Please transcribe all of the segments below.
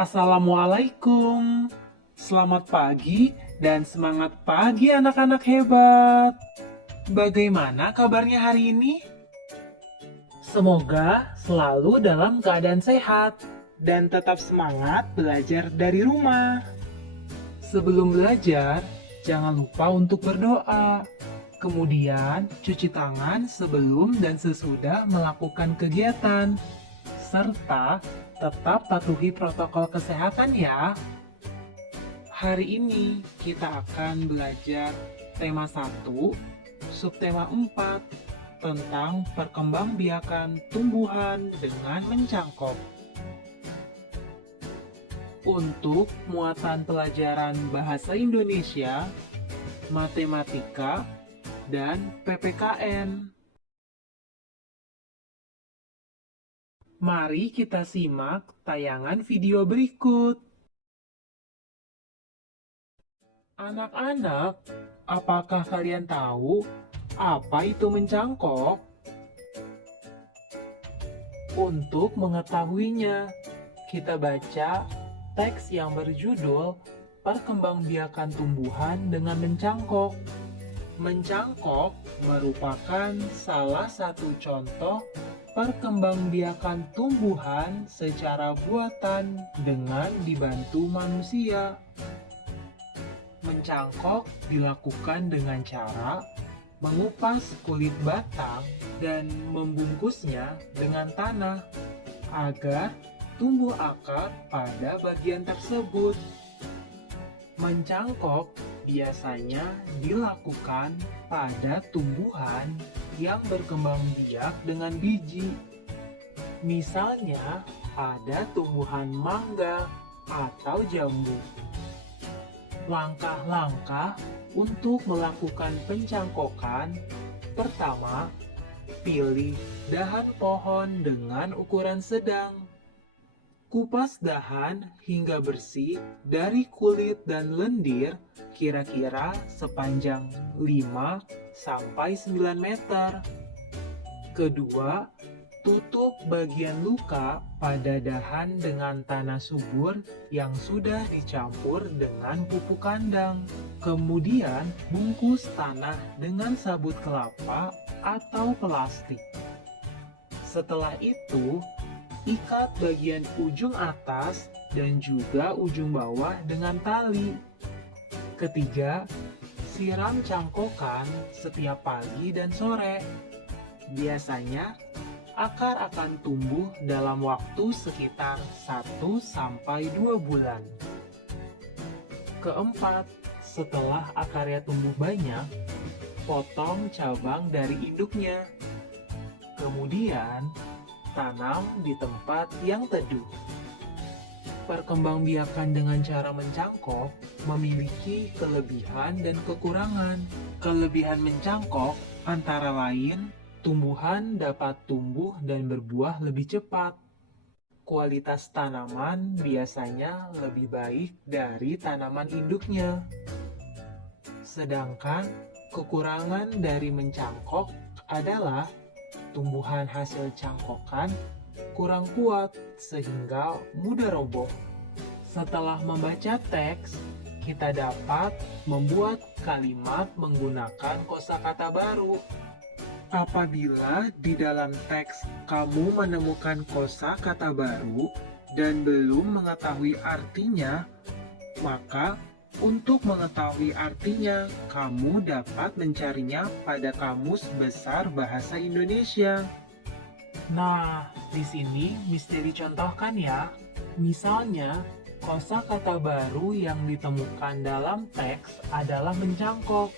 Assalamualaikum. Selamat pagi dan semangat pagi anak-anak hebat. Bagaimana kabarnya hari ini? Semoga selalu dalam keadaan sehat dan tetap semangat belajar dari rumah. Sebelum belajar, jangan lupa untuk berdoa. Kemudian, cuci tangan sebelum dan sesudah melakukan kegiatan. Serta tetap patuhi protokol kesehatan ya. Hari ini kita akan belajar tema 1, subtema 4 tentang perkembangbiakan tumbuhan dengan mencangkok. Untuk muatan pelajaran bahasa Indonesia, matematika, dan PPKN. Mari kita simak tayangan video berikut. Anak-anak, apakah kalian tahu apa itu mencangkok? Untuk mengetahuinya, kita baca teks yang berjudul Perkembangbiakan Tumbuhan dengan Mencangkok. Mencangkok merupakan salah satu contoh perkembangbiakan tumbuhan secara buatan dengan dibantu manusia. Mencangkok dilakukan dengan cara mengupas kulit batang dan membungkusnya dengan tanah agar tumbuh akar pada bagian tersebut. Mencangkok biasanya dilakukan pada tumbuhan yang berkembang biak dengan biji. Misalnya pada tumbuhan mangga atau jambu. Langkah-langkah untuk melakukan pencangkokan: pertama, pilih dahan pohon dengan ukuran sedang. Kupas dahan hingga bersih dari kulit dan lendir kira-kira sepanjang 5-9 meter. Kedua, tutup bagian luka pada dahan dengan tanah subur yang sudah dicampur dengan pupuk kandang. Kemudian, bungkus tanah dengan sabut kelapa atau plastik. Setelah itu, ikat bagian ujung atas dan juga ujung bawah dengan tali. Ketiga, siram cangkokan setiap pagi dan sore. Biasanya, akar akan tumbuh dalam waktu sekitar 1-2 bulan. Keempat, setelah akarnya tumbuh banyak, potong cabang dari induknya. Kemudian, tanam di tempat yang teduh. Perkembangbiakan dengan cara mencangkok memiliki kelebihan dan kekurangan. Kelebihan mencangkok antara lain, tumbuhan dapat tumbuh dan berbuah lebih cepat. Kualitas tanaman biasanya lebih baik dari tanaman induknya. Sedangkan kekurangan dari mencangkok adalah tumbuhan hasil cangkokan kurang kuat sehingga mudah roboh. Setelah membaca teks, kita dapat membuat kalimat menggunakan kosakata baru. Apabila di dalam teks kamu menemukan kosakata baru dan belum mengetahui artinya, maka untuk mengetahui artinya, kamu dapat mencarinya pada Kamus Besar Bahasa Indonesia. Nah, di sini misteri contohkan ya. Misalnya, kosakata baru yang ditemukan dalam teks adalah mencangkok.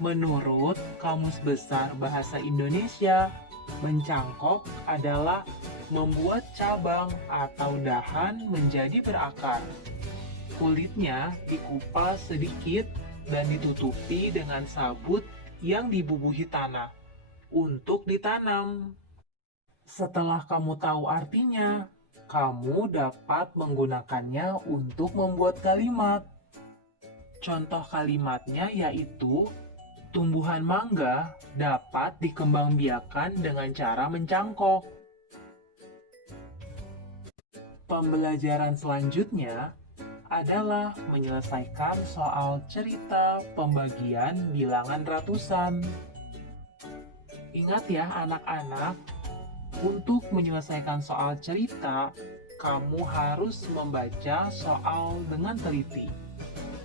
Menurut Kamus Besar Bahasa Indonesia, mencangkok adalah membuat cabang atau dahan menjadi berakar. Kulitnya dikupas sedikit dan ditutupi dengan sabut yang dibubuhi tanah untuk ditanam. Setelah kamu tahu artinya, kamu dapat menggunakannya untuk membuat kalimat. Contoh kalimatnya yaitu, tumbuhan mangga dapat dikembangbiakan dengan cara mencangkok. Pembelajaran selanjutnya adalah menyelesaikan soal cerita pembagian bilangan ratusan. Ingat ya anak-anak, untuk menyelesaikan soal cerita, kamu harus membaca soal dengan teliti,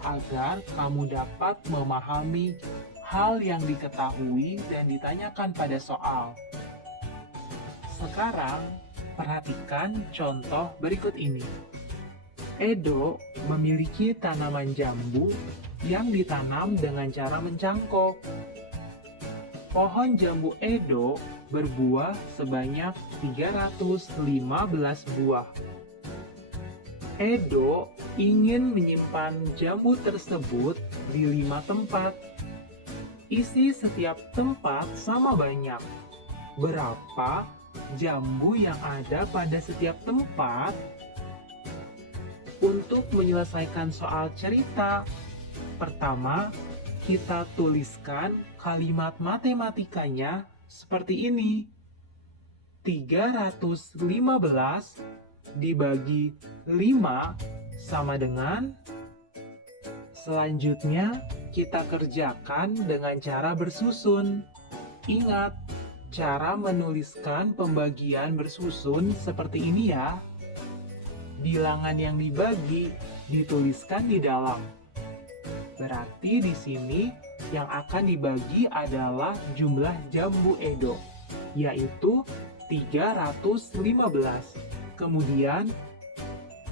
agar kamu dapat memahami hal yang diketahui dan ditanyakan pada soal. Sekarang, perhatikan contoh berikut ini. Edo memiliki tanaman jambu yang ditanam dengan cara mencangkok. Pohon jambu Edo berbuah sebanyak 315 buah. Edo ingin menyimpan jambu tersebut di 5 tempat. Isi setiap tempat sama banyak. Berapa jambu yang ada pada setiap tempat? Untuk menyelesaikan soal cerita, pertama, kita tuliskan kalimat matematikanya seperti ini. 315 dibagi 5 sama dengan. Selanjutnya, kita kerjakan dengan cara bersusun. Ingat, cara menuliskan pembagian bersusun seperti ini ya. Bilangan yang dibagi dituliskan di dalam. Berarti di sini yang akan dibagi adalah jumlah jambu Edo, yaitu 315. Kemudian,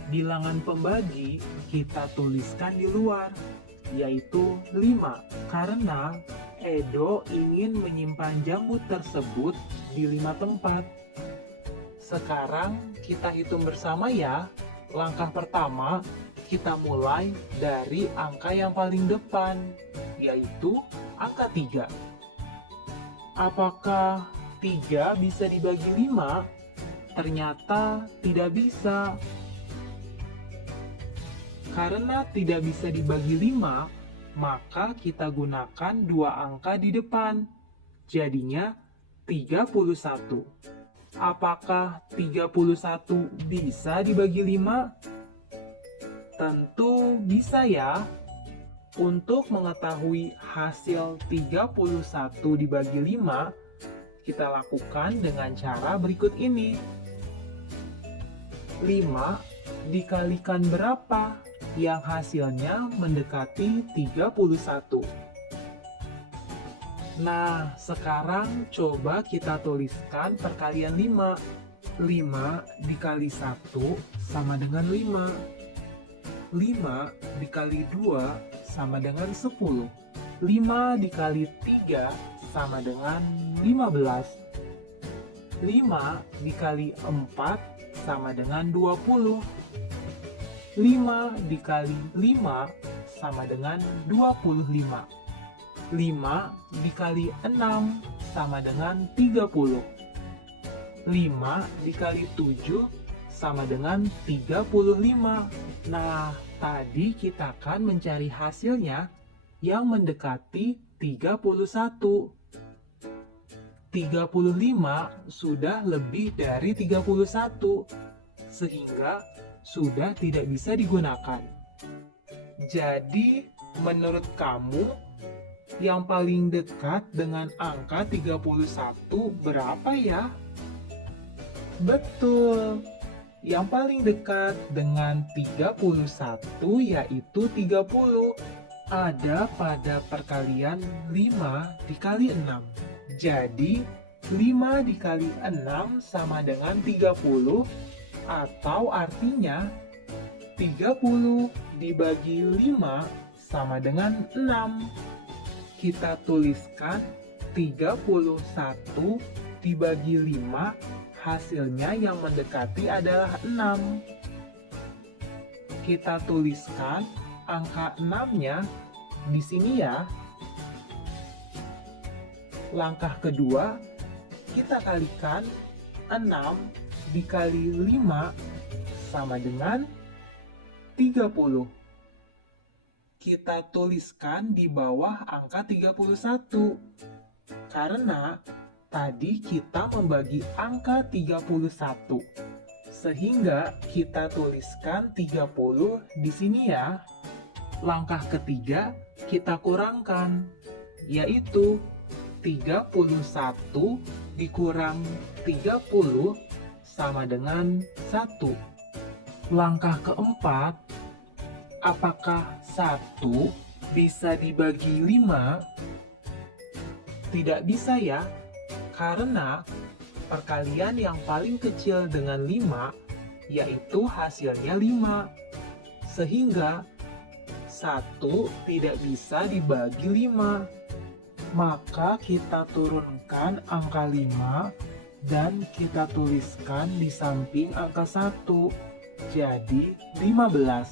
bilangan pembagi kita tuliskan di luar, yaitu 5, karena Edo ingin menyimpan jambu tersebut di 5 tempat. Sekarang kita hitung bersama ya. Langkah pertama, kita mulai dari angka yang paling depan, yaitu angka 3. Apakah 3 bisa dibagi 5? Ternyata tidak bisa. Karena tidak bisa dibagi 5, maka kita gunakan 2 angka di depan. Jadinya 31. Apakah 31 bisa dibagi 5? Tentu bisa ya. Untuk mengetahui hasil 31 dibagi 5, kita lakukan dengan cara berikut ini. 5 dikalikan berapa yang hasilnya mendekati 31? Nah, sekarang coba kita tuliskan perkalian 5. 5 dikali 1 sama dengan 5. 5 dikali 2 sama dengan 10. 5 dikali 3 sama dengan 15. 5 dikali 4 sama dengan 20. 5 dikali 5 sama dengan 25. 5 dikali 6 sama dengan 30. 5 dikali 7 sama dengan 35. Nah, tadi kita akan mencari hasilnya yang mendekati 31. 35 sudah lebih dari 31, sehingga sudah tidak bisa digunakan. Jadi, menurut kamu, yang paling dekat dengan angka 31 berapa ya? Betul. Yang paling dekat dengan 31 yaitu 30. Ada pada perkalian 5 dikali 6. Jadi, 5 dikali 6 sama dengan 30, atau artinya 30 dibagi 5 sama dengan 6. Kita tuliskan 31 dibagi 5, hasilnya yang mendekati adalah 6. Kita tuliskan angka 6-nya di sini ya. Langkah kedua, kita kalikan 6 dikali 5 sama dengan 30. Kita tuliskan di bawah angka 31. Karena tadi kita membagi angka 31. Sehingga kita tuliskan 30 di sini ya. Langkah ketiga, kita kurangkan, yaitu 31 dikurang 30 sama dengan 1. Langkah keempat, apakah 1 bisa dibagi 5? Tidak bisa ya, karena perkalian yang paling kecil dengan 5 yaitu hasilnya 5. Sehingga 1 tidak bisa dibagi 5. Maka kita turunkan angka 5 dan kita tuliskan di samping angka 1. Jadi 15.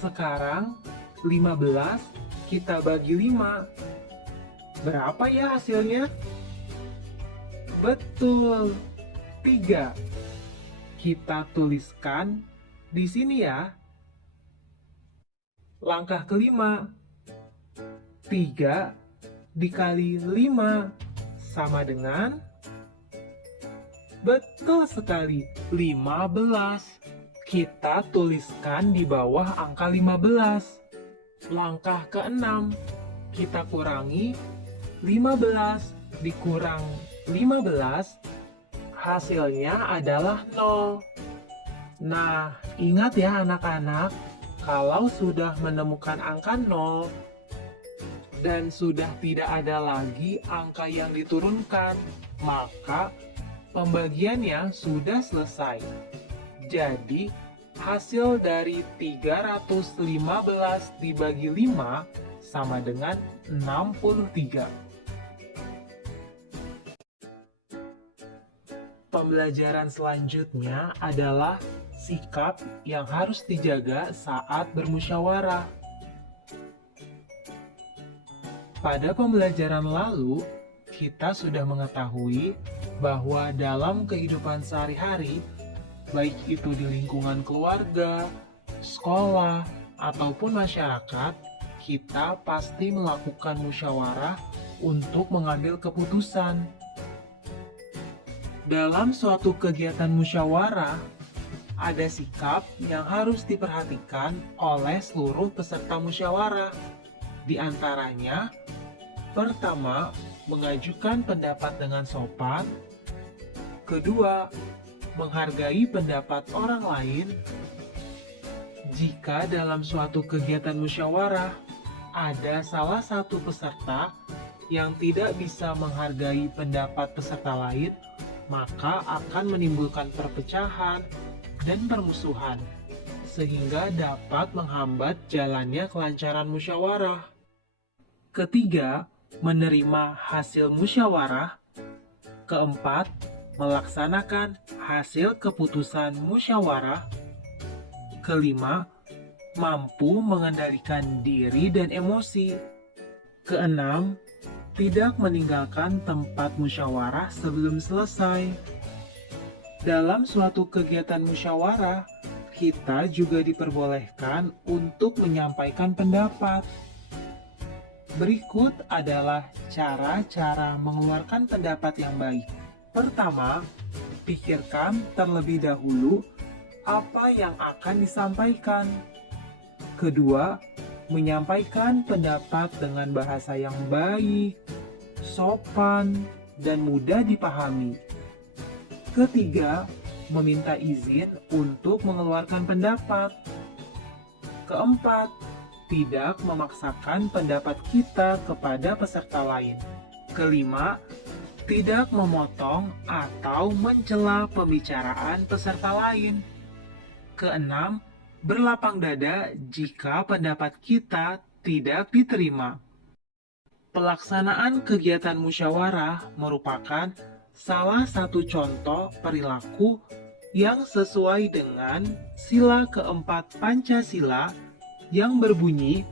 Sekarang 15 kita bagi 5. Berapa ya hasilnya? Betul, 3. Kita tuliskan di sini ya. Langkah kelima, 3 dikali 5 sama dengan, betul sekali, 15. Kita tuliskan di bawah angka 15. Langkah keenam, kita kurangi 15 dikurang 15, hasilnya adalah 0. Nah, ingat ya anak-anak, kalau sudah menemukan angka 0 dan sudah tidak ada lagi angka yang diturunkan, maka pembagiannya sudah selesai. Jadi, hasil dari 315 dibagi 5 sama dengan 63. Pembelajaran selanjutnya adalah sikap yang harus dijaga saat bermusyawarah. Pada pembelajaran lalu, kita sudah mengetahui bahwa dalam kehidupan sehari-hari, baik itu di lingkungan keluarga, sekolah, ataupun masyarakat, kita pasti melakukan musyawarah untuk mengambil keputusan. Dalam suatu kegiatan musyawarah, ada sikap yang harus diperhatikan oleh seluruh peserta musyawarah. Di antaranya, pertama, mengajukan pendapat dengan sopan. Kedua, menghargai pendapat orang lain. Jika dalam suatu kegiatan musyawarah, ada salah satu peserta yang tidak bisa menghargai pendapat peserta lain, maka akan menimbulkan perpecahan dan permusuhan, sehingga dapat menghambat jalannya kelancaran musyawarah. Ketiga, menerima hasil musyawarah. Keempat, melaksanakan hasil keputusan musyawarah. Kelima, mampu mengendalikan diri dan emosi. Keenam, tidak meninggalkan tempat musyawarah sebelum selesai. Dalam suatu kegiatan musyawarah, kita juga diperbolehkan untuk menyampaikan pendapat. Berikut adalah cara-cara mengeluarkan pendapat yang baik. Pertama, pikirkan terlebih dahulu apa yang akan disampaikan. Kedua, menyampaikan pendapat dengan bahasa yang baik, sopan, dan mudah dipahami. Ketiga, meminta izin untuk mengeluarkan pendapat. Keempat, tidak memaksakan pendapat kita kepada peserta lain. Kelima, tidak memotong atau mencela pembicaraan peserta lain. Keenam, berlapang dada jika pendapat kita tidak diterima. Pelaksanaan kegiatan musyawarah merupakan salah satu contoh perilaku yang sesuai dengan sila keempat Pancasila yang berbunyi,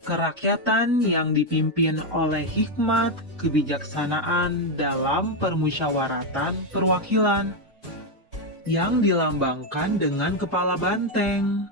Kerakyatan yang dipimpin oleh hikmat kebijaksanaan dalam permusyawaratan perwakilan, yang dilambangkan dengan kepala banteng.